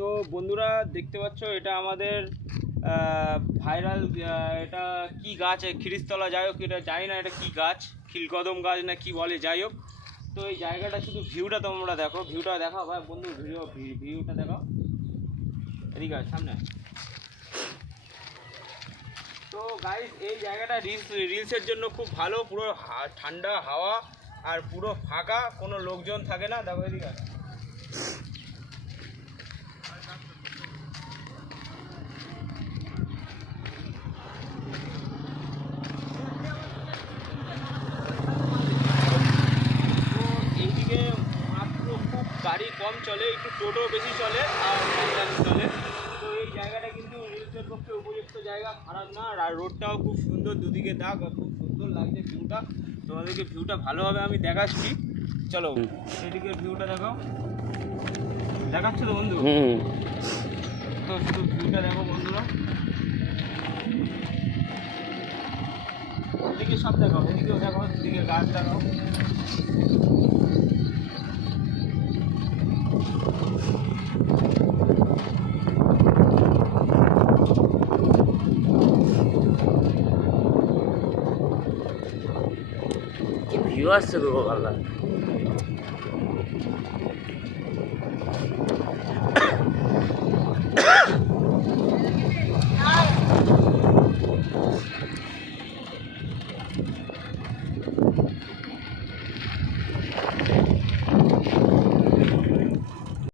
তো বন্ধুরা দেখতে পাচ্ছ এটা আমাদের ভাইরাল, এটা কি গাছ, খিরিস্তলা, যাই হোক এটা জানি না এটা কি গাছ, খিলকদম গাছ না কি বলে, যাই হোক। তো এই জায়গাটা শুধু ভিউটা তোমরা দেখো, ভিউটা দেখাও ভাই বন্ধু, ভিউটা দেখাও, এদিকে সামনে। তো গাইস এই জায়গাটা রিলসের জন্য খুব ভালো, পুরো ঠান্ডা হাওয়া আর পুরো ফাঁকা, কোনো লোকজন থাকে না। দেখো এদিকে এইদিকে মাত্র খুব গাড়ি কম চলে, একটু টোটো বেশি চলে আর গাড়ি চলে। তো এই জায়গাটা কিন্তু রিলসের পক্ষে উপযুক্ত জায়গা, খারাপ না। আর রোডটাও খুব সুন্দর, দুদিকে দাগ, খুব সুন্দর লাগছে ভিউটা। তোমাদেরকে ভিউটা ভালোভাবে আমি দেখাচ্ছি, চলো এদিকে ভিউটা দেখো, দেখাচ্ছ তো বন্ধু? তো শুধু ভিউটা দেখো বন্ধুরা, এদিকে সব দেখাও, এদিকেও দেখো, এদিকে গাছ দেখাও। ভিউ আসছে গো ভালো।